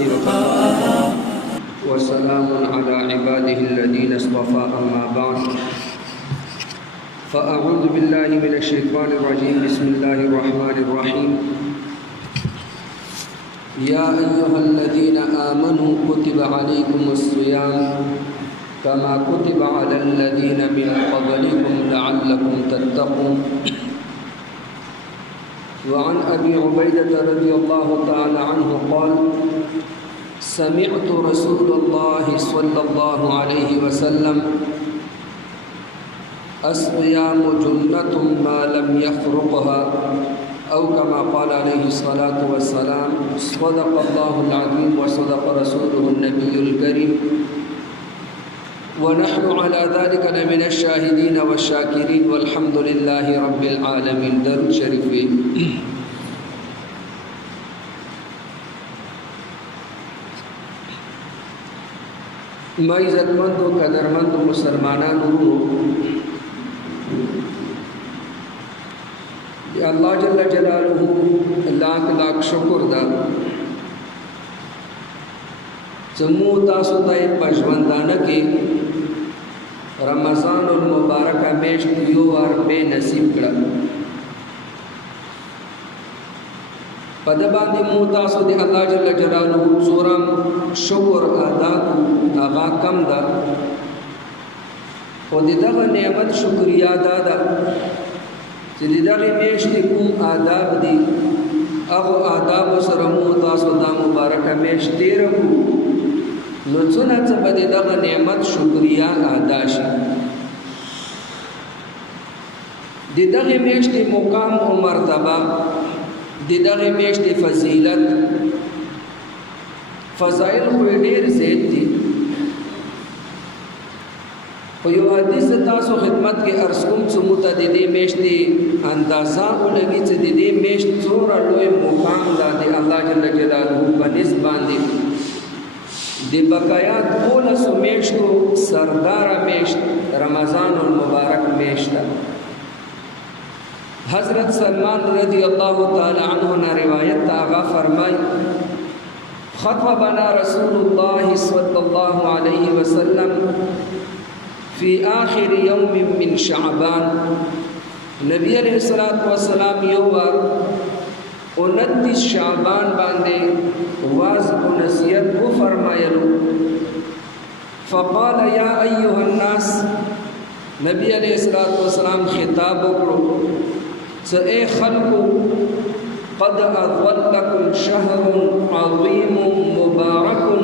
लिल्लाहि व सलामुन अला इबादिहि अल्लज़ीना इस्तफ़ा अम्मा बअद फ़अऊज़ु बिल्लाहि मिनश शैतानिर रजीम बिस्मिल्लाहिर रहमानिर रहीम या अय्युहल्लज़ीना आमनू कुतिबा अलैकुमुस्सियाम कमा कुतिबा अलल्लज़ीना मिन क़ब्लिकुम लअल्लकुम तत्तक़ून। वअन अबी उबैदह रज़ियल्लाहु तआला अन्हु क़ाल समिअतु रसूलल्लाहि स्वल्लल्लाहु अलैहि वसल्लम अस्सियामु जुन्नतुम मा लम यफ़रुक़हा औ कमा क़ाल अलैहि सलातु वस्सलाम सदक़ल्लाहुल अज़ीम व सदक़ रसूलुहुन नबियुल करीम व नहनु अला ज़ालिका लमिनश शाहिदीन वश्शाकिरीन वल्हम्दुलिल्लाहि रब्बिल आलमीन। दरूद शरीफ। मैं इज़्ज़तमंद व कदरमंद मुसलमानों अल्लाह जल्ल जलालुहु लाख लाख शुक्र दा जम्मू तासुताए पशवंदाना के रमज़ानुल मुबारक मेश यो और बेनसीब कड़ा पदबादी मुतासु दे अल्लाह जल्ल जलालुहु सूरम शुक्र अदा आगा कम दा और दिदा नेमत शुक्रिया दादा जिदारे मेश दी कुम आदाब दी अब आदाब सरमु तासु दा मुबारक मेश तेरहु नुचुना चबदे दा नेमत शुक्रिया आदाशी दिदा मेश दी मुकाम और मर्तबा दिदा मेश दी फजीलत फ़ज़ाइल कोई ढेर ज़ेद थी। यो हदीस तासो खिदमत के अर्सकुम सुमुता दिदे मेश दी अंदाज़ा उलगी से दिदे मेश चोरा लोए मुकाम दादे अल्लाह जल्ल जलालुहु बनिस बांधे दे बकायात बोला सुमेश को सरदारा मेश रमज़ानुल मुबारक मेश था। हज़रत सलमान रज़ी अल्लाह ताला अन्हु ने रिवायत आगा फरमाई ख़तबना रसूलुल्लाह सल्लल्लाहु अलैहि वसल्लम फ़ी आखिर यौम मिन शाबान। नबी अलैहिस्सलातु वस्सलाम योवार 29 शाबान बांधे वाज को नसीहत को फरमायलु फ़क़ाल या अय्युहन्नास नबी अलैहिस्सलातु वस्सलाम खिताब करो स ए खल्क़ु क़द अज़ल्लकुम शहरुन अज़ीमुन मुबारकुन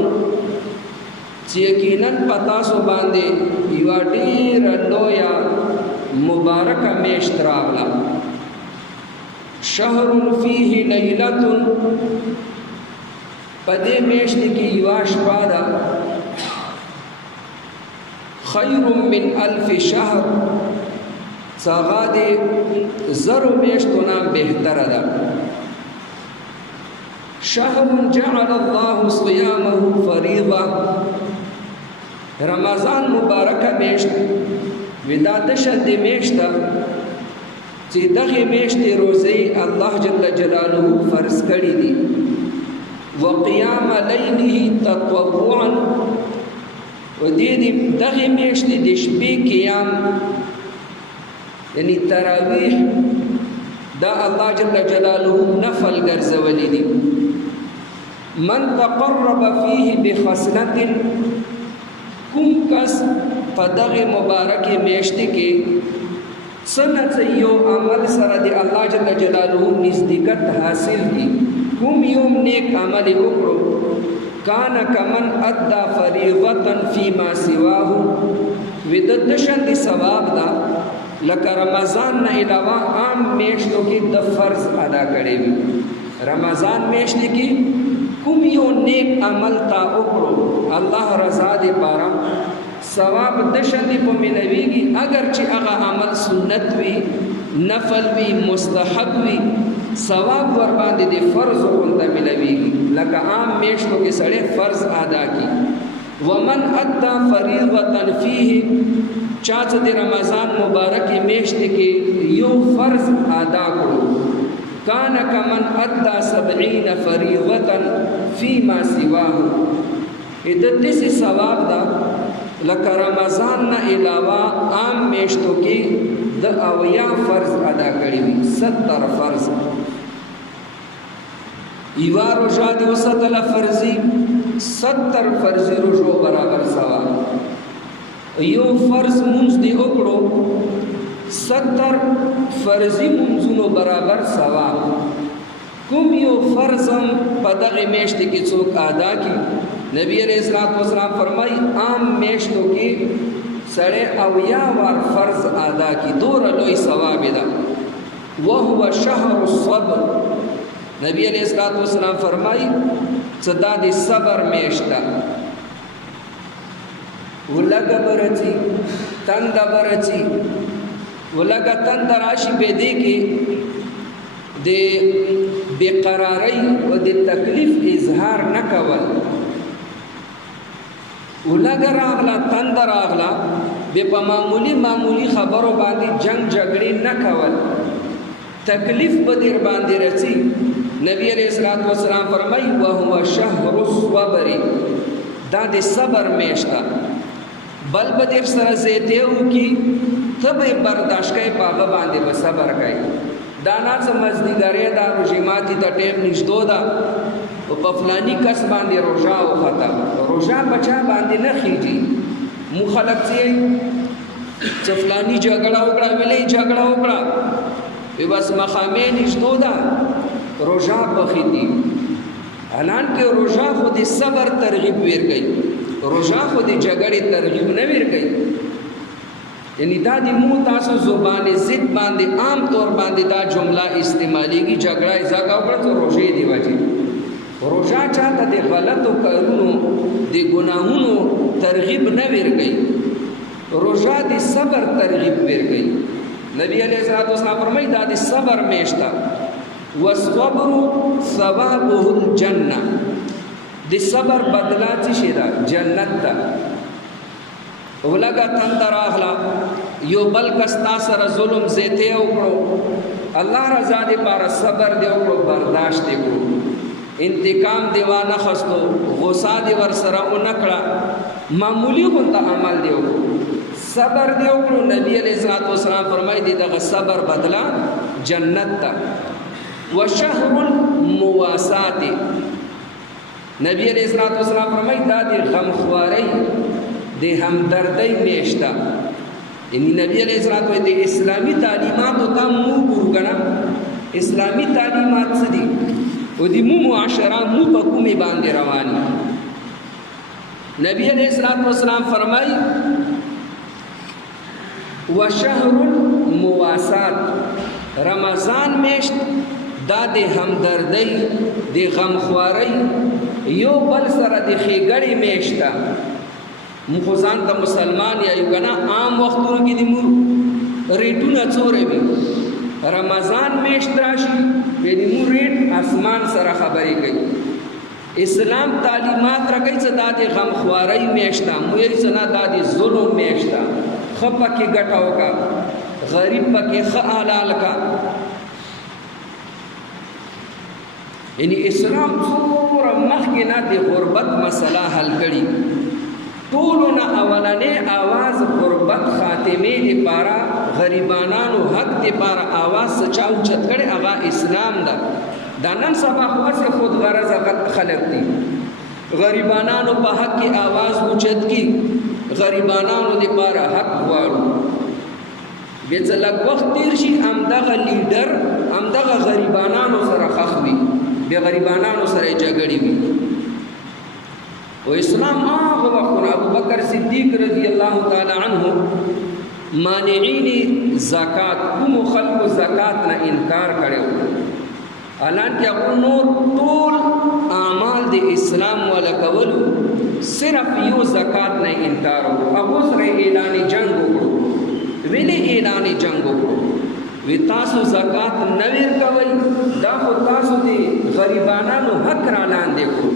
यकीनन पता सो बांधे युवा ढेर लोया मुबारक मेश त्रावला शहरुन फ़ीहि लैलतुन पदे मेश की युवा शवादा खैरुम मिन अल्फ़ि शहर सगादे ज़रो मेश तो नाम बेहतर अदा शहरुन जअलल्लाहु सियामहु फ़रीज़ा रमज़ान मुबारक मेश विदादश दे मेश था ची दगे मेश दे रोज़े अल्लाह जल्ल जलालुहु फ़र्ज़ करी दी व क़ियाम लैलिही तत्वुअन व दे दगे मेश दे दिशबे क़ियाम यानी तरावीह दा अल्लाह जल्ल जलालुहु नफल गर्ज़वली दी। मन तक़र्रब फ़ीहि बिख़स्लतिन कुम कस पदग़ मुबारक मेशती के सनत यो अमल सरा दे अल्लाह जल्ल जलालुहु नज़दीकत हासिल की कुम योम नेक अमल उकरो कान कमन अद्दा फ़रीज़तन फ़ीमा सिवाहु विददशन दी सवाब दा लका रमज़ान न अलावा आम मेशतों की द फ़र्ज़ अदा करे भी रमज़ान मेशती की कुम यो नेक अमल ता उकरो अल्लाह रज़ा दे पारा सवाब दशंदी को मिलवेगी अगरचे अगा अमल सुन्नत भी नफल भी मुस्तहब भी सवाब वरबाद दे फ़र्ज़ उनता मिलवेगी लका आम मेशतों के सड़े फ़र्ज़ अदा की वमन अद्दा फ़रीज़तन फ़ीहि चाच दे रमज़ान मुबारक मेशत के यो फ़र्ज़ अदा करो کان کمن ادى 70 فریضة فيما سواه. د دې ثواب دا لکه رمضان نه علاوه عام میاشتو کې د 80 فرض ادا کړی وي. 70 فرض یوا روزه د وسطله فرضي 70 فرضي روزو برابر ثواب. یو فرض مونږ دی وکړو 70 فرضي مونږونو برابر ثواب. کوم یو فرض په دغه میاشت کې څوک ادا کړي نبی علیہ السلام فرمائی عام میشتو کی سڑے اویا وار فرض ادا کی دور لوی ثواب دا وهو شهر الصبر. نبی علیہ السلام فرمائی صدا دی صبر میشتا ولگا برچی تند برچی ولگا تند راشی پیدے کی دے بقراری و دے تکلیف اظہار نکول ولګ راغلا تند راغلا به په معمولی خبرو باندې جنگ جګړې نه کول تکلیف به در باندې رسی. نبی علیہ السلام فرمایي وهو شهر الصبر دا د صبر میاشتا بل به در سره زیتیو کی تبه برداشت کوي پاغه باندې به صبر کوي. دانا څه مزدګری دا رژیماتی ته ټیم نشدو دا په فلانی کس باندې روزه او خطا روزه بچا باندې نه خېږي مو خلک چې فلانی جګړه وکړه ویلې جګړه وکړه به بس مخامې نشدو دا روزه بخېدي. الان کې روزه خو د صبر ترغیب ورکړي روزه خو د جګړې ترغیب نه ورکړي. یعنی دا د مو تاسو زبان ضد باندې عام طور باندې دا جمله استعمالېږي جګړه ځکه وکړه ته روزه دی وجه روزه چاته د غلطو کارونو د ګناهونو ترغیب نه ورکړي روزه د صبر ترغیب ورکړي. نبی علیہ السلام فرمایي دا د صبر میاشتا والصبر ثوابه الجنه د صبر بدلا څه شي دا جنت ته. ولګه تندر اخلا یو بل کستا سره ظلم زیته وکړو الله رضا دې پر صبر دې وکړو برداشت دې وکړو انتقام دیوانه خستو غصه دی ور سره اونکړه معمولی غونډه عمل دی صبر دی وکړو. نبی علیہ السلام فرمایي دی دغه صبر بدلا جنت تا. وشهر المواسات نبی علیہ السلام فرمایي دا دی غمخواری دی همدردی میشتا. یعنی نبی علیہ السلام دی اسلامی تعلیمات ته مو ګورګنا اسلامی تعلیمات څه دي و دی مو معاشره مو په کومې باندې رواني. نبی علیہ السلام فرمای وشهر المواسات رمضان میشت دا د همدردی د غمخواری یو بل سره د ښېګړې میشته. مخوزان ته مسلمان یا یو کنه عام وختونو کې د مو ریټونه څوره وي رمضان میشت راشي به د مو ریټ اسمان سره خبرې کوي. اسلام تعلیمات راکړي چې دا د غمخواری میشته مو یې څنګه دا د ظلم میشته خپه کې ګټاو کا غریب پکې خ حلال کا. یعنی اسلام څومره مخکې نه د غربت مسله حل کړي. ټولونه اولنې आवाज غربت خاتمه لپاره غریبانو حق لپاره आवाज سچاو چت کړي هغه اسلام ده. دا نن سبا خاصه خود غرض خلق دي غریبانو په حق کې आवाज اوچت کی غریبانو لپاره حق غواړو. به څلک وخت تیر شي همدغه لیډر همدغه غریبانو سره خخوي به غریبانو سره جګړې وي. و اسلام هغه وختونه ابو بکر صدیق رضی الله تعالی عنہ مانعین زکات کوم خلق زکات نه انکار کړو حالانکه هغه نور ټول اعمال د اسلام ولا کول صرف یو زکات نه انکار وکړو. هغه سره اعلان جنگ وکړو ویلې اعلان جنگ وکړو وی تاسو زکات نه ورکوي دا خو تاسو دي غریبانو حق را لاندې کړو.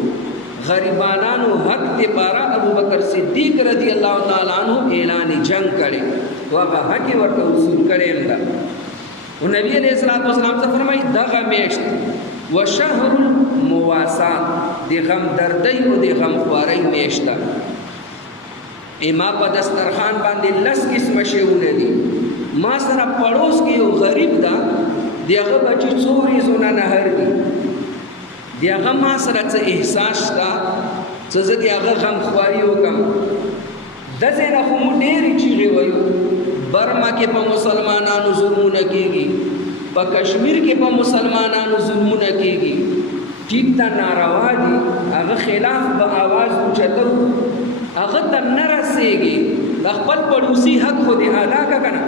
غریبانو حق ته پارا ابو بکر صدیق رضی الله تعالی عنہ اعلان جنگ کړي هغه حق ورته وصول کړي. او نبی علیہ الصلوۃ والسلام څه فرمایي دغه میاشت وشهر المواسات د غم دردۍ او د غم خوارۍ میاشت ده. ما په دسترخوان باندې 10 قسمه شیونه دي. ما سره پړوس کې یو غریب ده دغه بچی څوري زونه نهر دي دغه ما سره څه احساس شته چې زه دغه غم خواري وکم. دځه نه خو مو ډېرې چیغې وایو برما کې په مسلمانانو ظلمونه کېږي په کشمیر کې په مسلمانانو ظلمونه کېږي ټیک ته ناروا دي هغه خلاف به آواز اوچتو هغه ته نه رسېږي د خپل پړوسي حق خو دې ادا که که نه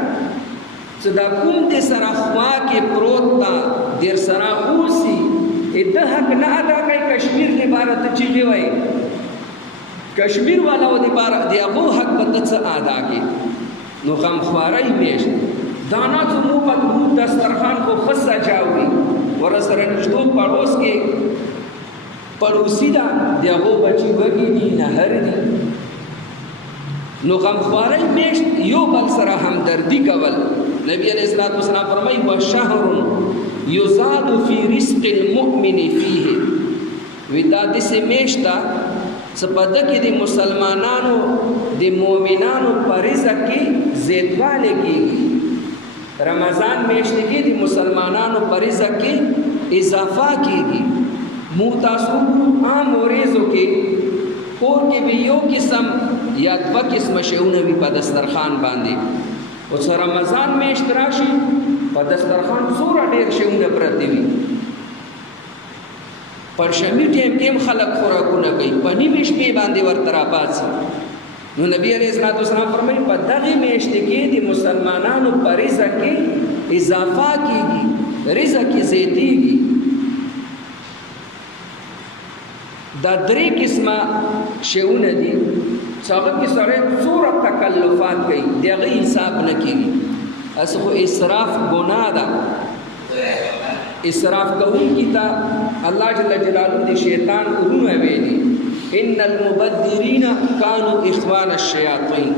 چې دا کوم دې سره خوا کې پروت ده دیر سره اوسي د حق نه ادا کوي کشمیر دپاره ته چیغې وایي کشمیر والاو دپاره د هغو حق به ته څه ادا کړي. نو غمخوارۍ میاشت دانا زمو په دسترخوان خو ښه سجاوي ورسره نږدې پړوس کې پړوسي ده د هغو بچي وږي دي نهر دي. نو غمخوارۍ میاشت یو بل سره همدردي کول. نبی علیہ الصلوۃ والسلام فرمایي وشهر یزاد فی رزق المؤمن فیه وی دا داسې میاشت ده چې په ده کې د مسلمانانو د مؤمنانو په رزق کې زیاتوالی کېږي. رمضان میاشت کې د مسلمانانو په رزق کې اضافه کېږي. موږ تاسو عام ورځو کې کور کې به یو قسم یا 2 قسمه شیونه وي په دسترخوان باندې او چې رمضان میاشت راشي په دسترخوان څومره ډېر شیونه پرته وي. پرشمي ټیم کې هم خلک خوراکونه کوي په نیمې شپې باندې ورته راپاڅي. نو نبی علیہ الصلوۃ والسلام فرمایي په دغه میاشت کې د مسلمانانو په رزق کې اضافه کېږي رزق کې زیاتېږي. دا 3 قسمه شیونه دي چې هغه کې سړی څومره تکلفات کوي د هغه حساب نه کېږي. اصل خو اسراف ګناه ده. اسراف کوونکي ته الله جل جلاله د شیطان ورونه ویلي ان المبذرین کانوا اخوان الشیاطین.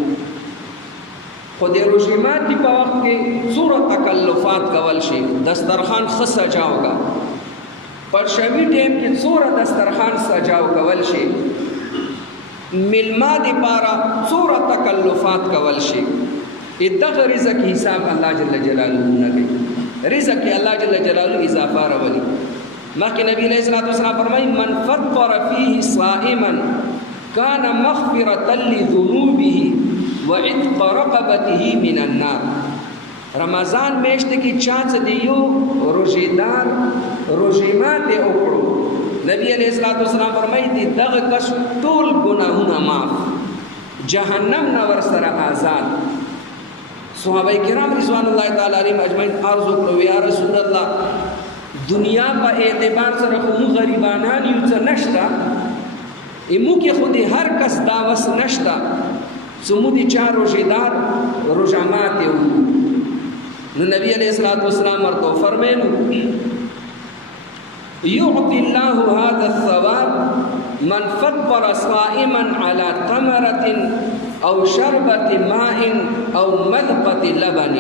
خو د روژې ماتي په وخت کې څومره تکلفات کول شي دسترخوان ښه سجاو کا پرشمي ټیم کې څومره دسترخوان سجاو کول شي ملما دپاره څومره تکلفات کول شي. دغه رزق حساب الله جل جلاله نه کوي. رزق کې الله جل جلاله اضافه راولي. مخکې نبی علیہ الصلوۃ والسلام فرمایي من فطر فيه صائما كان مغفرة لذنوبه وعتق رقبته من النار. رمضان میاشت کې چا څه دی یو روژېدار روژې ماتې وکړو نبی علیہ الصلوۃ والسلام فرمایي دي دغه کس ټول ګناهونه معاف جهنم نه ورسره آزاد. صحابه کرام رضوان الله تعالی علیهم اجمعین عرض وکړو یا رسول الله دنیا په اعتبار سره خو موږ غریبانان یو څه نشته ایمو کې خو د هر کس دا وس نشته چې موږ د چا روژېدار روژه ماتې وکړو. نو نبی علیہ الصلوۃ والسلام ورته فرمایلو یعطي الله هذا الثواب من فطر صائما على تمرة او شربت ماء او مذقة لبن.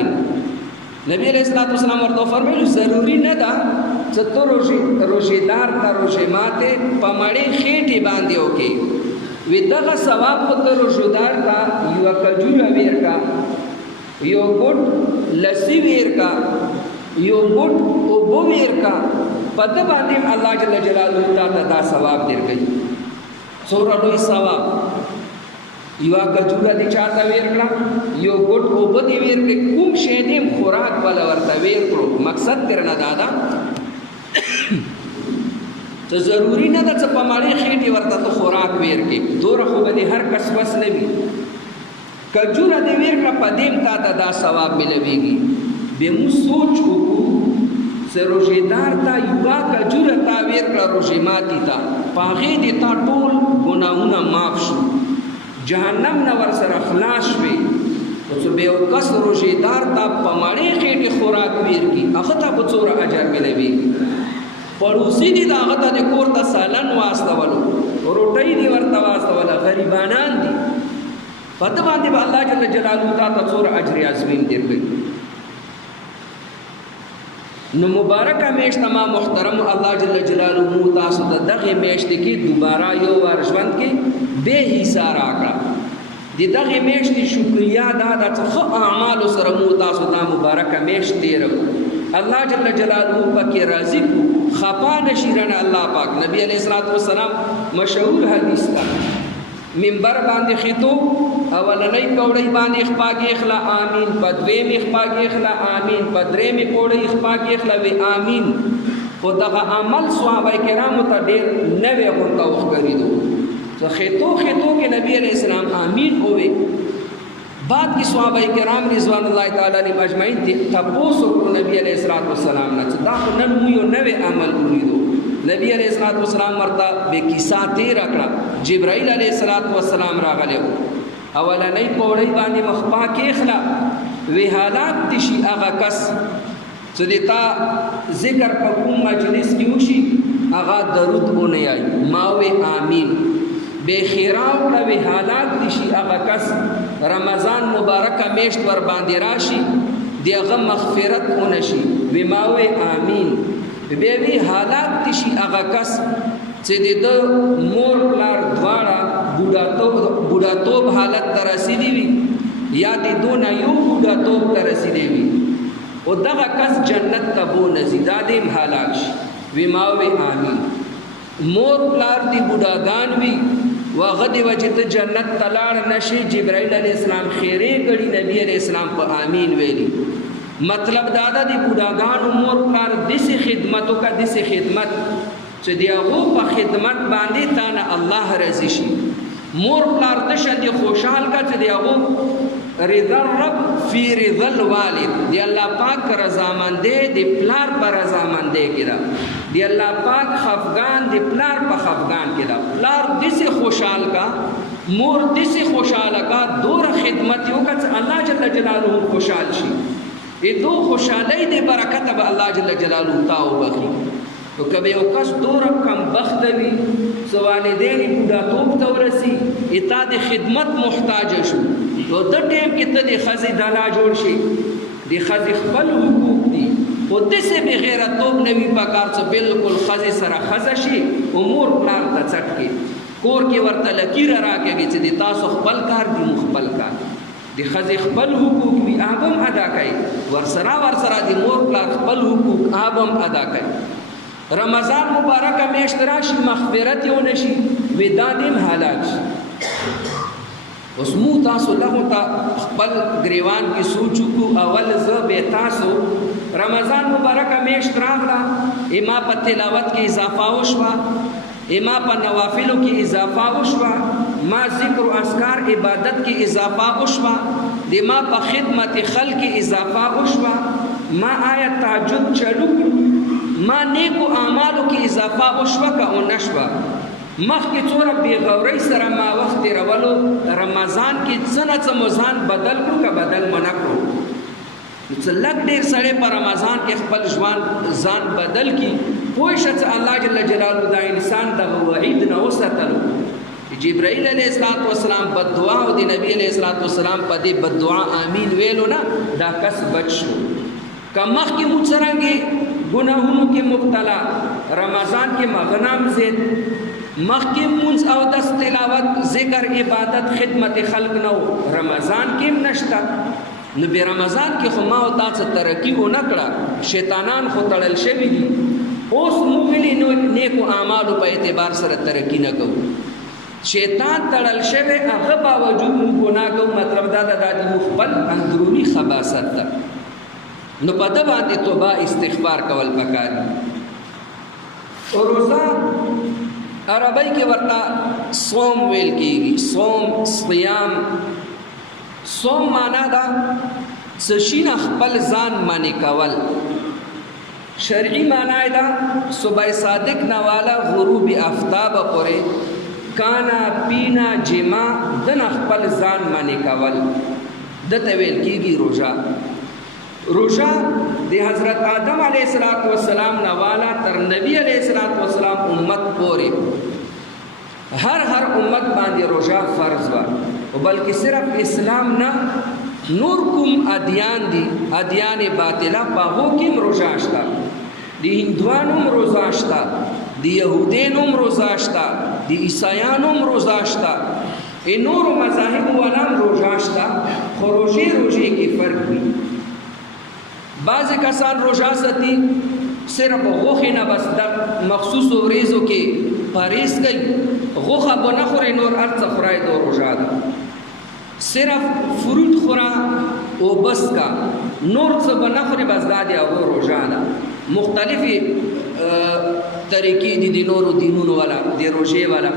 نبی علیہ الصلوۃ والسلام ورته فرمایلو ضروری نه ده چې ته روژېدار ته روژې ماتې په مړې خېټې باندې وکړې وي دغه ثواب خو ته روژېدار ته یوه کجوره ویر کا یو ګوټ لسی ویر کا یو ګوټ اوبه ویر کا په ده باندې الله جل جلاله تا ته دا ثواب درکوي. څومره لوی ثواب. یوه کجوره دې چاته ویر کړه یو ګوټ اوبه دې ویر کړې کوم شی دې خوراک والا ورته ویر کړو مقصد درنه دا ده ته ضروري نه ده چې په مړې خېټې ورته ته خوراک ویر کړې دومره خو به دې هر کس وس نه وي. کجوره دې ویر کړه په دې تا ته دا ثواب ملويږي. بیا موږ سوچ وکړو چې روژېدار ته یوه کجوره تا ویر کړه روژې ماتي ته په هغې دې تا ټول ګناهونه معاف شو جهنم نه ورسره خلاص شوې. چې به یو کس روژېدار ته په مړې خېټې خوراک ویر کړي هغه ته به څومره اجر ملويږي. پړوسي دي د هغه ته د کور ته سالن واستولو روټۍ دي ورته واستوله غریبانان دي په ده باندې به الله جل جلاله تا ته څومره اجر عظیم درکوي. نو مبارکه میاشت ما محترم الله جل جلاله تاسو ته دغه میاشت کې دوباره یو ور ژوند کې به حصہ راکړه د دغه میاشت شکریا دا د څه اعمال سره مو تاسو ته مبارکه میاشت تیر الله جل جلاله پکې راضي کو خفا نشیرن الله پاک نبی علیہ الصلوۃ والسلام مشهور حدیث دا منبر باندې خیتو اولنۍ پوړی باندې خپاګي اخلا امين بدوي می خپاګي اخلا امين بدرې می پوړی خپاګي اخلا وی امين خدغه عمل صحابه کرام ته ډېر نوې ورته وخګریدو تو خیتو کې نبی علیہ السلام امين ہوئے بعد کی صحابه کرام رضوان الله تعالی علیهم اجمعین تاسو نبی علیہ الصلوۃ والسلام نه دا نن مو یو نوې عمل ولیدو نبی علیہ الصلوۃ والسلام ورته به کیسه تیر کړه جبرائیل علیہ الصلوۃ والسلام راغله اولنۍ پوړی باندې مخپا کې اخلا وی حالات تشي هغه کس چې دتا ذکر په کوم مجلس کې وشي هغه درود ونه یای ماوي امين بے خیراو وی حالات تشي هغه کس رمضان مبارکه میشت ور باندې راشي دیغه مغفرت ونشي وی ماوي امين به وی حالات تشي هغه کس چې د مور پلار دواړه بوډاتوب حالت ته رسیدي وي یا د دونه یو بوډاتوب ته رسیدي وي او دغه کس جنت ته بو نزي دا دیم حالات شي وی ماوي امين مور پلار دی بوډاګان وي وغدي وجه ته جنت تلاړ نشي جبرائیل علیہ السلام خیره کړي نبی علیہ السلام په امين ویلي مطلب دادا دی بوډاګانو مور پلار دسه خدمتو کا دسه خدمت چې دیغه په خدمت باندې تانه الله راضي شي مور پلار د شدي خوشحال کا چې دیغه رضا رب فی رضا الوالد دی الله پاک رضامندې دی پلار پر رضامندې کړه دی الله پاک خفغان دی پلار په خفغان کړه پلار دسه خوشحال کا مور دسه خوشحال کا دور خدمت یو کا الله جل جلاله خوشحال شي دو خوشحالی دی برکت به الله جل جلاله تاو بخي تو کبه یو کس دور کم بخت وي سوالدین بوډا توپ ته ورسي اتا د خدمت محتاج شو تو د ټیم کې ته د خزي دلا جوړ شي د خزي خپل حقوق دي او دسه به غیرت توپ نوي پکار څه بالکل خزي سره خزه شي امور پلان ته چټ کې کور کې ورته لکیر راکېږي چې د تاسو خپل کار دی مخبل کار د خزي خپل حقوق وی آبم ادا کوي ورسره د مور پلار خپل حقوق آبم ادا کوي رمضان مبارکه میاشت راشي مغفرت یو نشي ودادم حالات اوس مو تاسو له تا خپل گریوان کې سوچو کو اول ز به تاسو رمضان مبارکه میاشت راغله اما په تلاوت کې اضافه وشوه اما په نوافلو کې اضافه وشوه ما ذکر و اذکار عبادت کې اضافه وشوه د ما په خدمت خلق کې اضافه وشوه ما آیت تهجد چلو ما نیکو اعمالو کې اضافه وشوه که او نشوه مخکې څوره بېغورۍ سره ما وخت تېرولو رمضان کې څه نه څه مو ځان بدل کړو که بدل مو نه کړو څه لږ ډېر سړی په رمضان کې خپل ځان بدل کړي پوه شه چې الله جل جلاله دا انسان دغه وعید نه وساتلو جبرائیل علیہ السلام بددعا او د نبی علیہ السلام په دې بددعا امین ویلو نه دا کس بچ شو کمخ کې مو څرنګه ګناهونو کې مبتلا رمضان کې مغنم زید مخ کې مونږ او د تلاوت ذکر عبادت خدمت خلق نو رمضان کې نشتا نو به رمضان کې خو ما او تاسو ترقی و نه کړه شیطانان خو تړل شوی دي اوس مو ویلي نو نیکو اعمالو په اعتبار سره ترقی نه کوو شیطان تړل شوی هغه باوجود مو ګناه کوو مطلب دا د خپل اندرونی خباثت ده نو په دې باندې توبه استغفار کول پکار او روزه عربی کې ورته صوم ویل کېږي صوم صوم معنا دا سشین خپل ځان معنی کول شرعي معنا دا صبح صادق نواله غروب آفتاب پورې کانا پینا جما دن خپل ځان معنی کول دته ویل کېږي روزه د حضرت آدم علیہ السلام نوالا تر نبی علیہ السلام امت پورې ہر امت باندې روزه فرض و بلکہ صرف اسلام نہ نور کوم ادیان دی ادیان باطله په هو کې روزه شته د هندوانو هم روزه شته، د یهودینو هم روزه شته، د عیسایانو هم روزه شته، نورو مذاهبو والا هم روزه شته، خو روژې کې فرق وي. بعضې کسان روژه ساتي صرف غوښې نه بس د مخصوصو ورځو کې پرهیز کوي، غوښه به نه خوري، نور هر څه خورای دا روژه ده. صرف فروټ خوره او بس کا، نور څه به نه خوري، بس دا د هغو روژه ده. مختلفې طریقې دي د نورو دینونو والا د روژې والا.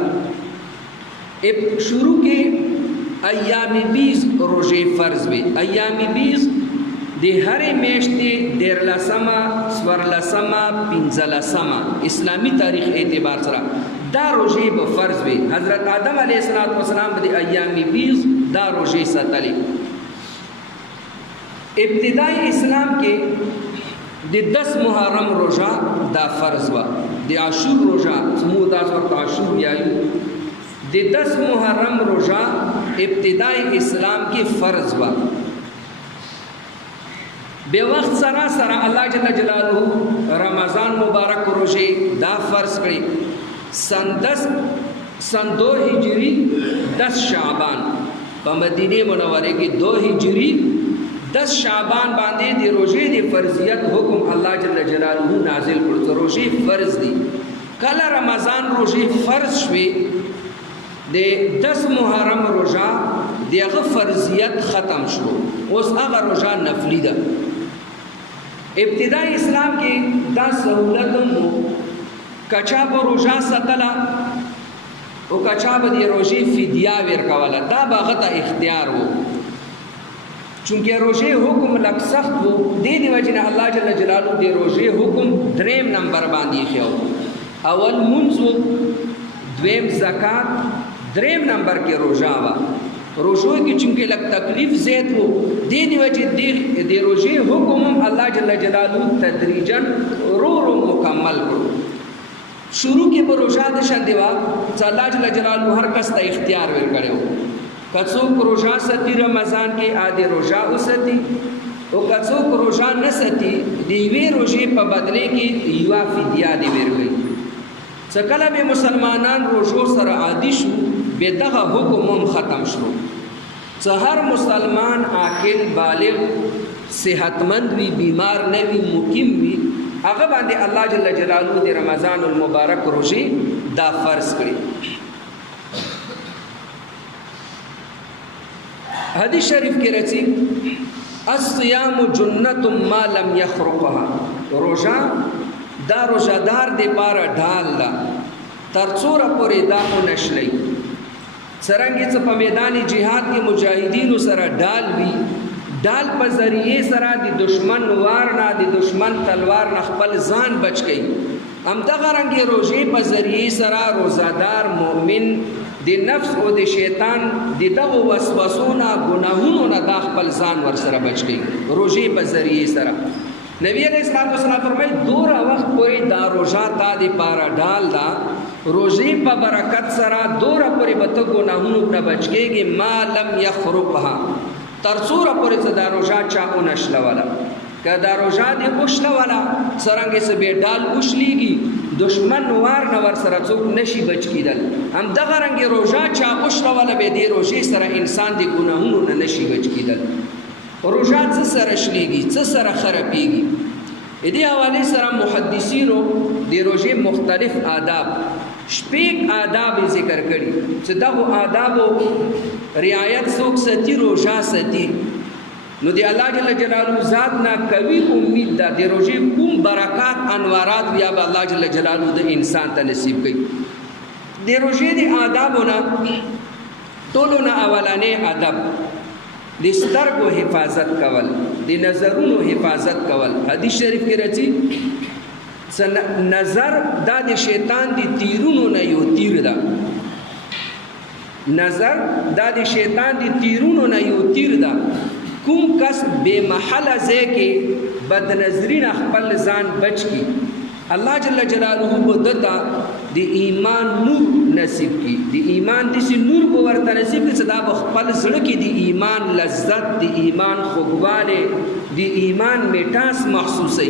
شروع کې ایام بیز روژې فرض وي. ایام بیز د هرې میاشتې 13مه، 14مه، 15مه اسلامي تاریخ اعتبار سره دا روژې به فرض وي. حضرت آدم علیه السلام به د ایام بیز دا روژې ساتلې. ابتدائی اسلام کې د 10 محرم روژه دا فرض وه. د عاشور روژه زموږ تاسو ورته عاشور وایو، د 10 محرم روژه ابتدائی اسلام کې فرض وه. بے وقت سرا اللہ جل جلالہ رمضان مبارک روزے دا فرض کری. سن 2 ہجری 10 شعبان پا مدینہ منورے کی 2 ہجری 10 شعبان باندے دی روزے دی فرضیت حکم اللہ جل جلالہ نازل کرد. روزے فرض دی کل رمضان روزے فرض شوی دی 10 محرم روزہ دی اغا فرضیت ختم شو، اس اغا روزہ نفلی دا. ابتدائی اسلام کې دا سہولتم ہو، کچا با روژہ ستلا او کچا با دی روژے فدیہ ورکولا، دا باغتا اختیار ہو. چونکہ روژے حکم لگ سخت ہو، دی وجہ اللہ جل جلالہ دی روژے حکم 3 نمبر باندی خیاؤ. اول منزو، دویم زکاة، 3 نمبر کے روژہ ہوا. روزوں کی چونکہ لگ تکلیف زید ہو، دی وجہ دی روزے حکم اللہ جل جلالہ تدریجاً رو مکمل کرو. شروع کے پر روزہ دشان دیوا اللہ جل جلالہ ہر کس تا اختیار ور کرے ہو. کڅوک روزہ ستی رمضان کے آدھے روزہ استی، او کڅوک روزہ نستی دیوے روزے پا بدلے کی یوا فدیہ دی ور گئی. سکلہ بے مسلمانان روزوں سر عادی شو، بے دغا حکم ختم شو. ہر مسلمان عاقل بالغ صحت مند بھی، بیمار نہ بھی، مقیم بھی، اگر باندے اللہ جل جلالہ دے رمضان المبارک روزے دا فرض کرے. حدیث شریف کے رچی الصیام جنت ما لم یخرقها، روزہ دا روزہ دار دے پارا ڈھال دا ترڅور پورې دا نشلی. سرنگی څه په میدان جهاد کې مجاهدینو سره ډال وی، ډال په ذریعے سره د دشمن وار نه، د دشمن تلوار نه خپل ځان بچ کړي. همدغه رنګې روزې په ذریعے سره روزادار مؤمن د نفس او د شیطان د دغو وسوسو نه، ګناهونو نه دا خپل ځان ور سره بچ کړي روزې په ذریعے سره. نبی علیہ السلام فرمائی دورا وقت پوری دا روزہ تا دی پارا ڈال دا، روزی پا برکت سرا دورا پوری بتا گناہونو پا بچکے گی ما لم یخرقها، ترسورا پوری سے دا روزہ چا انشلا والا. کہ دا روزہ دی اشلا والا سرنگی سے بے ڈال اشلی گی، دشمن وار نور سرا چوک نشی بچ کی دل. ہم دغا رنگی روزہ چا اشلا والا بے دی روزی سرا انسان دی گناہونو نشی بچ کی دل. روزہ څه سره شلیږي، څه سره خرابېږي. دې حوالې سره محدثینو د روزې مختلف آداب، شپږ آداب ذکر کړي چې دغو آدابو رعایت څوک ساتي روزه ساتي نو دی الله جل جلاله ذات نه کوي امید ده د روزې کوم برکات انوارات بیا به الله جل جلاله د انسان ته نصیب کوي. د روزې د آدابونه ټولو نه اولانې ادب د سترګو حفاظت کول، د نظرونو حفاظت کول. حدیث شریف کې راځي نظر دا د شیطان د تیرونو نه یو تیر ده، نظر دا د شیطان د تیرونو نه یو تیر ده. کوم کس بے محله ځای کې بد نظري نه خپل ځان بچ کی، الله جل جلاله بدتا د ایمان نور نصیب کی، د ایمان دسی نور کو ورته نصیب کی، صدا خپل زړه کې د ایمان لذت، د ایمان خوږواله، د ایمان میټاس محسوسي.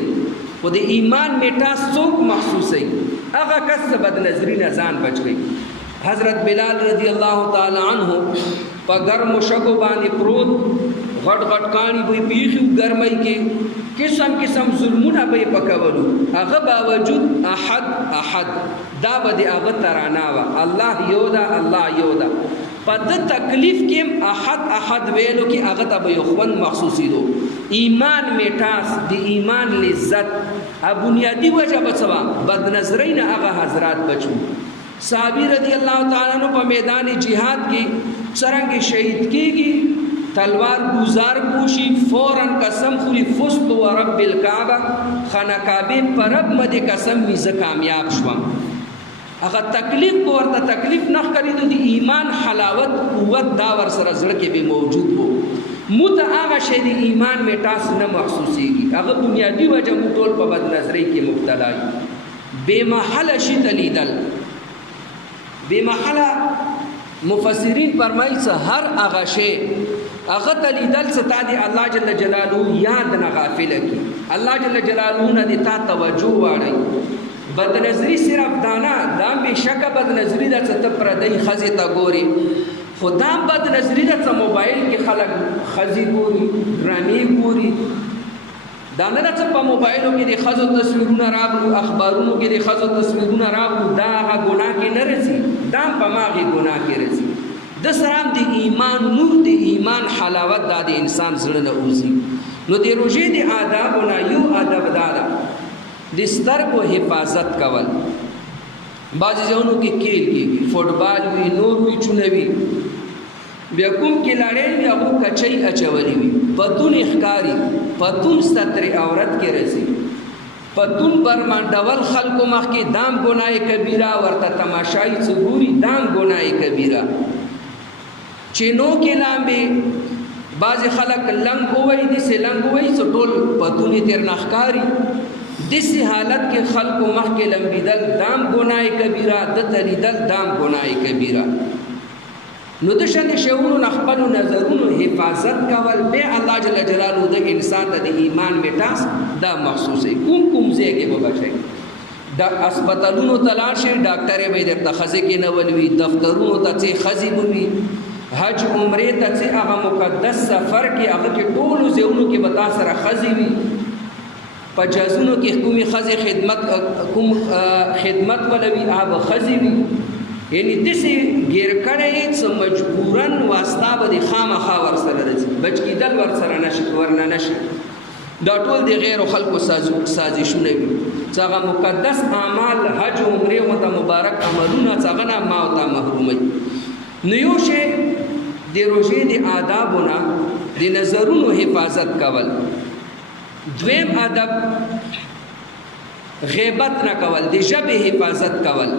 خو د ایمان میټاس څوک محسوسوي؟ هغه کس د بدنظري نه ځان بچ کړي. حضرت بلال رضی الله تعالی عنہ په ګرمو شګو باندې پروت، غټ غټ کاڼي به یې پیښي ګرمۍ کې، قسم قسم ظلمونه به یې پکولو، هغه باوجود احد احد دا به د هغه ترانه وه، الله یو ده الله یو ده. په ده تکلیف کې هم احد احد ویلو کې هغه ته به یو خوند محسوسېدو. ایمان میټاس د ایمان لذت بنیادي وجه به څه وه؟ بدنظرۍ نه هغه حضرات بچو. صحابي رضی الله تعالی عنہ په میدان جهاد کې څرنګه شهید کېږي، تلوار گزار پوشی، فوراً قسم خوری فست و رب الکعبه، خانه کعبه پر رب مده قسم میزه کامیاب شوم. اگر تکلیف ورته تکلیف نه کړی د ایمان حلاوت قوت دا ور سره زړه کې به موجود وو. موته هغه شی د ایمان میټاس نه محسوسېږي، هغه بنیادی وجه مو ټول په بدنظرۍ کې مبتلا یو. بې محله شي ته لیدل، بې محله مفسرین فرمایي څه هر هغه شی هغه ته لیدل څه تا د الله جل جلاله یاد نه غافله کړي، الله جل جلاله نه د تا توجه واړوي. بدنظري صرف دانا دا بېشکه بدنظري ده څه ته پردۍ ښځې ته ګورې، خو دا بدنظري ده څه موبایل کې خلک ښځې ګوري، ډرامې ګوري. دا نه ده څه په موبایلو کې د ښځو تصویرونه راغلو، اخبارونو کې د ښځو تصویرونه راغلو، دا هغه ګناه کې نه راځي، دا هم په هماغې ګناه کې راځي. د سره هم د ایمان نور، د ایمان حلاوت دا د انسان زړه نه وځي. نو د روژې د آدابو نه یو ادب دا ده د سترګو حفاظت کول. بعضې ځایونو کې کیل کېږي، فوټبال وي، نور میچونه وي، بیا کوم کلاړی وي هغو کچۍ اچولي وي، پتون ښکاري، پتون ستر عورت کې راځي، پتون برمنډول خلکو مخکې دام ګناه کبیره، ورته تماشایي څه ګوري دام ګناه کبیره. چینو کې لامبې بعضې خلک لنګ ووایي، داسې لنګ ووایي څه ټول پتون یې ترې نه ښکاري. داسې حالت کې خلکو مخکې لمبېدل دام ګناه کبیره، دته لیدل دام ګناه کبیره. نو د شان شعورو نه خپلو نظرونو حفاظت کول، بیا الله جل جلاله د انسان ته د ایمان میټاس دا محسوسوي. کوم کوم ځای کې به بچئ؟ د هسپتالونو ته لاړ شئ، ډاکټرې به یې درته ښځې کېنول وي، دفترونو ته ځې ښځې به وي، حج عمرې ته ځې هغه مقدس سفر کې هغه کې ټولو ځایونو کې به تا سره ښځې وي. په جهازونو کې کومې ښځې خدمت ولوي هغه به ښځې وي. یعنی داسې ګیر کړی څه مجبورن واسطه به د خامخا ورسره راځي، بچ کېدل ورنه نشي. دا ټول د غیرو خلکو سازشونه وي چې هغه مقدس اعمال حج عمرې ورته مبارک عملونه چې هغه نه ما ورته محروموي. نو یو شی د روژې د آدابو نه د نظرونو حفاظت کول. دویم ادب غیبت نه کول، د ژبې حفاظت کول.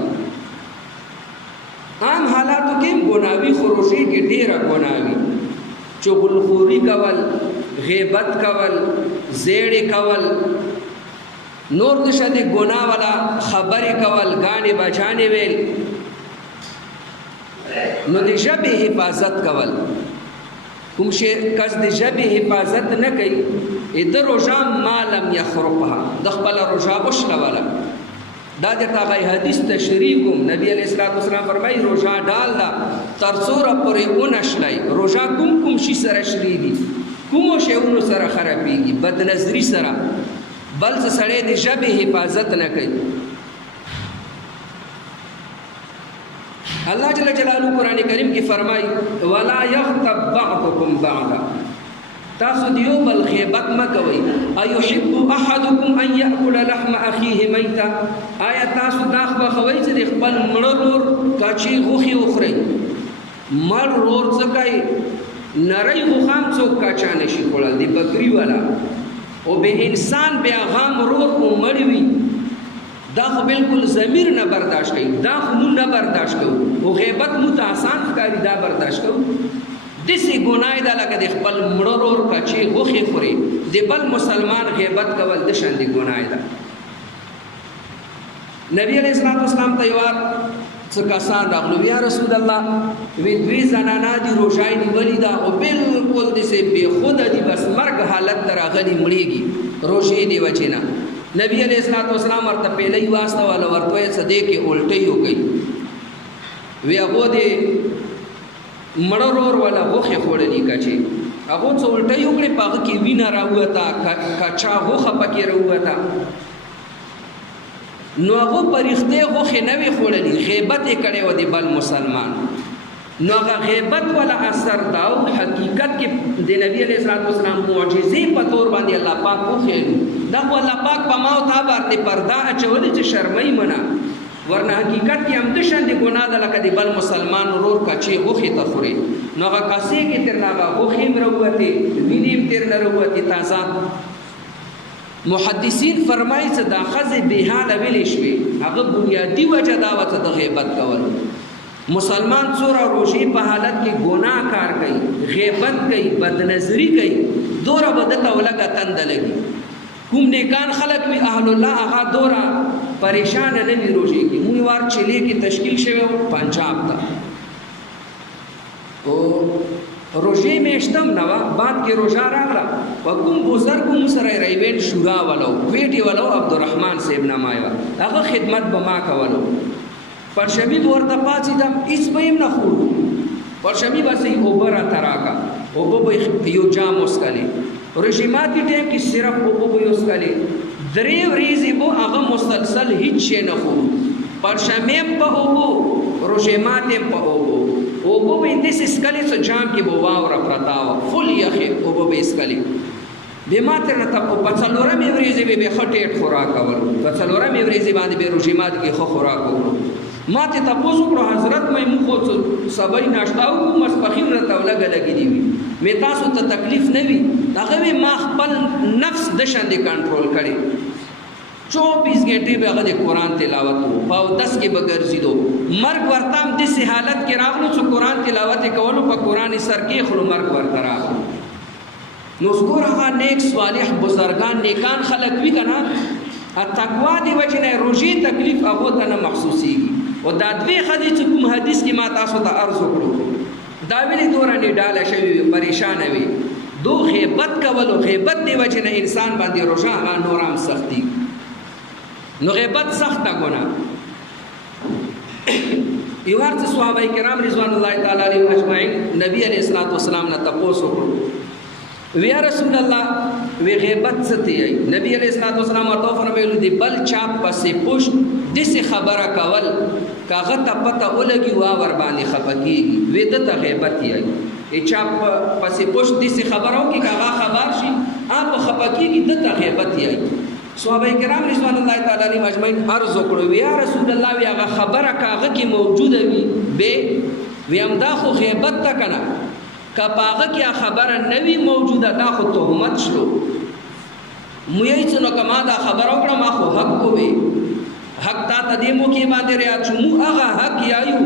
عام حالاتو کې ګناوي، خو روژې کې ډېره ګناوي، چغلخوري کول، غیبت کول، زیړې کول، نور د شته ګناه والا خبرې کول، ګاڼې بچانې ویل. نو د ژبې حفاظت کول. کوم شی کس د ژبې حفاظت نه کوي، د روژه ما لم یخرقها، د خپله روژه وشلوله. دا د هغه حدیث تشریح کوم، نبی علیه الصلاۃ والسلام فرمایي روژه ډال ده تر څوره پورې ونشلی. روژه کوم کوم شي سره شلیږي، کومو شیونو سره خرابېږي؟ بدنظري سره. بل څه سړی د ژبې حفاظت نه کوي. الله جل جلاله قرآن کریم کې فرمایي ولا یغتب بعضکم بعضا، تاسو دیو بل غیبت مکوئ. ایحب احدکم ان یاکل لحم اخیه میتا، آیا تاسو دا خوښوئ چې د خپل مړه ورور کاچې غوښې وخورئ؟ مړ ورور څه کوي؟ نری غوښه هم څوک کاچا نشي خوړل، د بکري والا. او به انسان بیا غام ورور کو مړ وي، دا خو بالکل ضمیر نه برداشت کوي، دا خو مونږ نه برداشت کوو. او غیبت مو ته آسان ښکاري، دا برداشت کوو. داسې ګناه ده لکه د خپل مړه ورور کچې غوښې خوري، د بل مسلمان غیبت کول د شان د ګناه ده. نبی علیه الصلاۃ والسلام ته یو څه کسان راغلو، یا رسول الله وی دوی زنانه دي روژه نیولې ده او بالکل داسې بېخوده دي، بس مرګ حالت ته راغلي، مړېږي روژې د وجې نه. نبی علیہ الصلوۃ والسلام ورته پیلې واسطه ولا ورته صدې کې الټي وکي وی هغه دې مړورور ولا غوخه خوړلې کچې هغه څو الټي وکړي پاګه کې وینا راوته کچا غوخه پکې راوته نو هغه پرخته غوخه نه وی خوړلې غیبت یې کړي و دې بل مسلمان نو هغه غیبت ولا اثر داو حقیقت کې د نبی علیہ الصلوۃ والسلام معجزې په تور باندې الله پاک وخېلو دا الله پاک په ما او تا باندې پردا اچولې چې شرمای منا ورنه حقیقت کې هم د شان دی ګناه ده لکه د بل مسلمان ورور کچې غوخه تخوري نو هغه کاسې کې تر هغه غوخه مروته وینیم تر نه وروته تازه محدثین فرمایي چې دا خزه به حال ویل شوی هغه بنیادی وجه دا وته د غیبت کول مسلمان څوره روزي په حالت کې ګناه کار کوي غیبت کوي بدنظری کوي دوره بدته ولګه تند لګي کوم نیکان خلق وی اهل الله هغه دوره پریشان نه وی روزي کې مونږ وار چلے کې تشکیل شوی پنجاب ته او روزي میشتم نو بعد کې روزا راغله وکم بزرګ مو سره ریوین شورا ولو ویټي ولو عبدالرحمن صاحب نامایو هغه خدمت به ما کولو پرشمی ورته پاتیدم هیڅ بهم نه خور پرشمی واسه اوبره تراکا او به یو جام وسکلی رژیماتی ټیم کې صرف او به یو وسکلی درې ورځې به هغه مسلسل هیڅ شي نه خور پرشمی په او رژیمات په او به دې اسکلی څو جام کې به واور پرتاو فل یخه او به اسکلی به ماته نه ته په څلورم ورځې به خټېټ خوراک کول په څلورم ورځې باندې به رژیمات کې خو خوراک وکړو ماته تاسو کړو حضرت مې مخ سبای ناشتاو کوم مسبخین رته ولګه لګی دی می تاسو ته تکلیف نه وي هغه ما خپل نفس د شاندې کنټرول کړي 24 غنټه به هغه د قران تلاوت او 10 کې بغرزیدو مرګ ورتام د سه حالت کې راغلو چې قران تلاوت کولو په قران سر کې خلو مرګ ورته راغلو نو څور هغه نیک صالح بزرگان نیکان خلق وی کنه تقوا دی وجنه روزي تکلیف هغه ته نه محسوسيږي او دا دوی خدي چې کوم حدیث کې ما تاسو ته عرض وکړو دا ویلي دورانې ډاله شوی پریشان وي دو غیبت کول او غیبت دی وجنه انسان باندې روزه هغه نورام سختی نو غیبت سخت ګناه یو ورته صحابه کرام رضوان الله تعالی علیهم اجمعین نبی علیہ الصلوۃ والسلام نه تاسو وکړو وی رسول الله وی غیبت ستې نبی علیہ الصلوۃ والسلام ورته فرمایلو دی بل چاپ پسې پوش دسه خبره کول کاغه ته پته ولګي وا ور باندې خپکیږي وی د ته غیبت یې ای چاپ پسې پوش دسه خبرو کې کاغه خبر شي اپ خپکیږي د ته غیبت یې صحابه کرام رضوان الله تعالی علیهم اجمعین عرض وکړو وی رسول الله وی هغه خبره کاغه کې موجوده وي به وی هم دا خو غیبت تا کنه کپاغه کې خبره نوی موجوده دا خو تهمت شلو مې څنګه کما دا خبر وکړه ما خو حق کوي حق تا تدیمو کې باندې ریا چې مو هغه حق یایو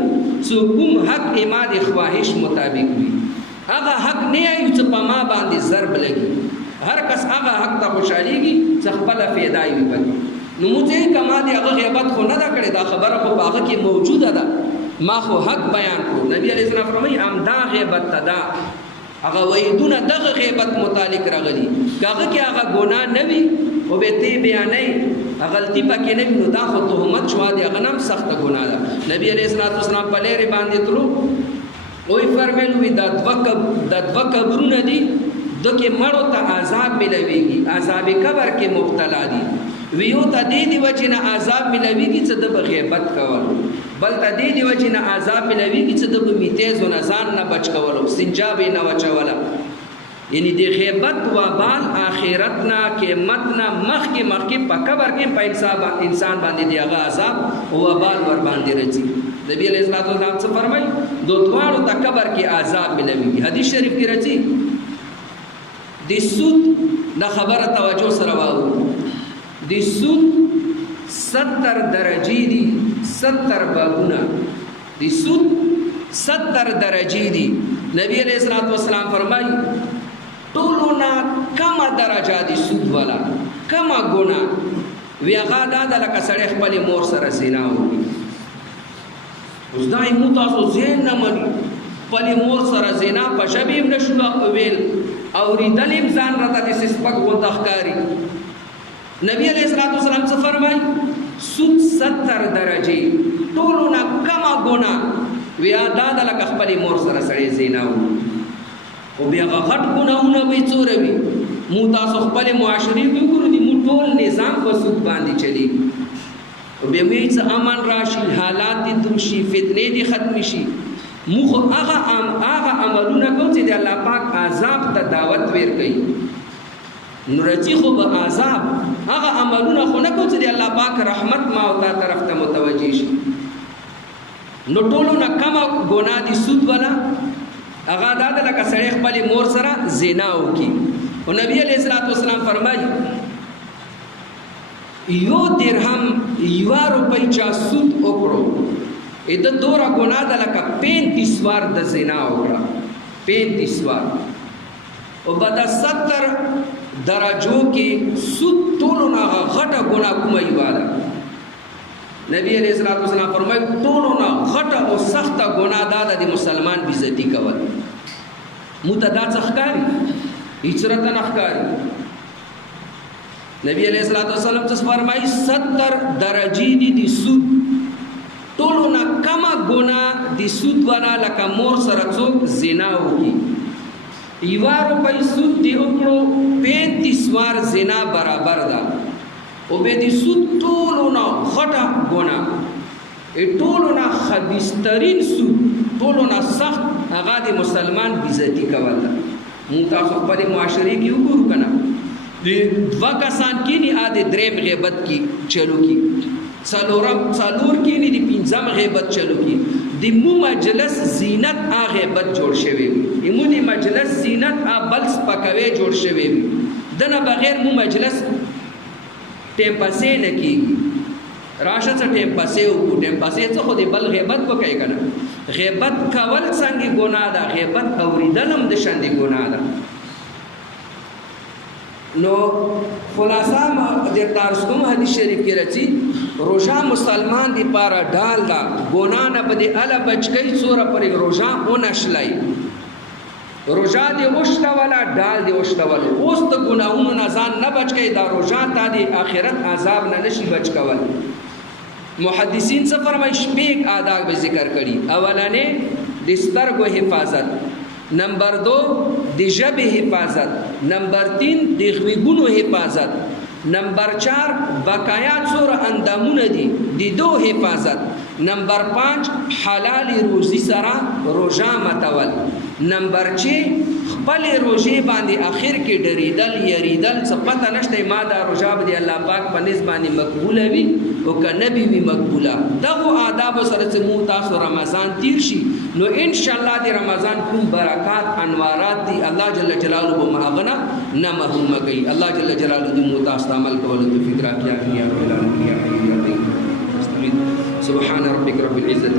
څو کوم حق ایماد خواهش مطابق وي هغه حق نه یایو چې په ما باندې ضرب لګي هر کس هغه حق ته خوشاليږي چې خپل فایده وي پکې نو موږ کما دی هغه غیبت خو نه دا کړی دا خبره په هغه کې موجوده ده ما خو حق بیان کو نبی علیہ السلام فرمایي ام دا غیبت تدا هغه وېدونه دغه غیبت متعلق راغلي هغه کې هغه ګناه نه وي او به تی بیانې غلطی پکې نه نو دا خو تهمت شو دی هغه نام سخت ګناه ده نبی علیہ السلام په لری باندې تلو وې فرمایلو وی دا دوکبرونه دي دکې مړو ته عذاب ملويږي عذاب قبر کې مبتلا دي ویو ته دې وجنه عذاب ملويږي چې د غیبت کول بل ته دې وجنه عذاب ملويږي چې د میتیز و نزان نه بچ کول سنجاب نه وچولا یعنی د غیبت وبال اخرت نه قیامت نه مخ کې په قبر کې په انسان باندې دی هغه عذاب او وبال ور باندې راځي نبی علیہ الصلوۃ والسلام څه فرمایي دوه ته قبر کې عذاب ملويږي حدیث شریف کې راځي د سود نه خبره توجه سره واورو د سود 70 درجې دي 70 بابونه د سود 70 درجې دي نبی علیہ الصلوۃ والسلام فرمایي ټولو نه کم درجه دي سود والا کم ګناه وی هغه دا لکه سړی خپل مور سره زنا وکړي اوس دای مو تاسو زین نه مني خپل مور سره زنا په شبیم نشو ویل او ریدلیم ځان راته د سپک غوندخکاری نبی علیہ السلام څه فرمای سود 70 درجه ټولو نه کمه ګناه وی ادا د لکه خپل مور سره سړی زنا و او بیا غټ ګناهونه به څوروي مو تاسو خپل معاشري کې ګورئ مو ټول نظام په سود باندې چلی او بیا مې څه امن راشي حالات دي درشي فتنې دي ختم شي مو خو هغه عملونه کوم چې د الله پاک عذاب ته دعوت ورکوي نو رچی خو به عذاب هغه عملونه خو نه کوم چې د الله پاک رحمت ما او تا طرف ته متوجه شي نو ټولو نه کمه ګناه دي سود والا هغه دا د لکه سړی خپل مور سره زنا وکي او نبی علیہ السلام فرمایي یو درهم یو روپۍ چا سود وکړو اته دورا ګناه ده لکه 35 وار د زنا وکړه 35 وار او بعد 70 درجو کې سود ټولو نه غټه ګناه کومه یواله نبی علیہ السلام فرمایي ټولو نه غټه او سخته ګناه ده د مسلمان بیزتی کول متدا څخکاری هیڅرته نخکاری نبی علیہ السلام څه فرمایي 70 درجې دي سود ټولو نه کمه ګناه د سود والا لکه مور سره څوک زنا وکړي یو روپۍ سود دی وکړو 35 وار زنا برابر ده او به د سود ټولو نه غټه ګناه ټولو نه خبيثترین سود ټولو نه سخت هغه د مسلمان بیزتی کول ده مونږ تاسو خپل معاشري کې وګورو کنه د دوا کسان کې نه اده دریم غیبت کې چلو کې څلور کې نه د پنځم غیبت چلو کې د مو مجلس زینت ا غیبت جوړ شوی وي مو د مجلس زینت ا بلس پکوي جوړ شوی وي دنه بغیر مو مجلس ټیم پاسې نه کیږي راشه څه ټیم پاسې او ټیم پاسې څه خو د بل غیبت وکړي کنه غیبت کول څنګه ګناه ده غیبت اوریدل هم د شاندې ګناه ده نو خلاصہ د تاسو کوم حدیث شریف کې راځي روزه مسلمان دی پارا ډال دا ګناه نه بده الا بچکی سوره پر روزه اونشلای روزه دی اوشتا والا ډال دی اوشتا والا اوس ته ګناہوں نه ځان نه بچکی دا روزه ته دی آخرت عذاب نه نشي بچکول محدثین څه فرمایي شپږ آداب به ذکر کړي اولانې د سترګو حفاظت نمبر 2 د ژبې حفاظت نمبر 3 د غوږونو حفاظت نمبر 4 بقایا څور اندامونه دي د دو حفاظت نمبر 5 حلال روزي سره روزه متول نمبر 6 خپل روزه باندې اخر کې ډریدل یریدل څه پته نشته ما دا روزه به الله پاک په نسبت باندې مقبوله وي او که نبی وي مقبوله دغه آداب سره چې مو تاسو رمضان تیر شي نو ان شاء الله د رمضان کوم برکات انوارات دي الله جل جلاله به ماغنا نه محروم کوي الله جل جلاله دې مو تاسو عمل کولو توفیق راکړي یا رب العالمین یا حی یا قیوم سبحان ربک رب العزة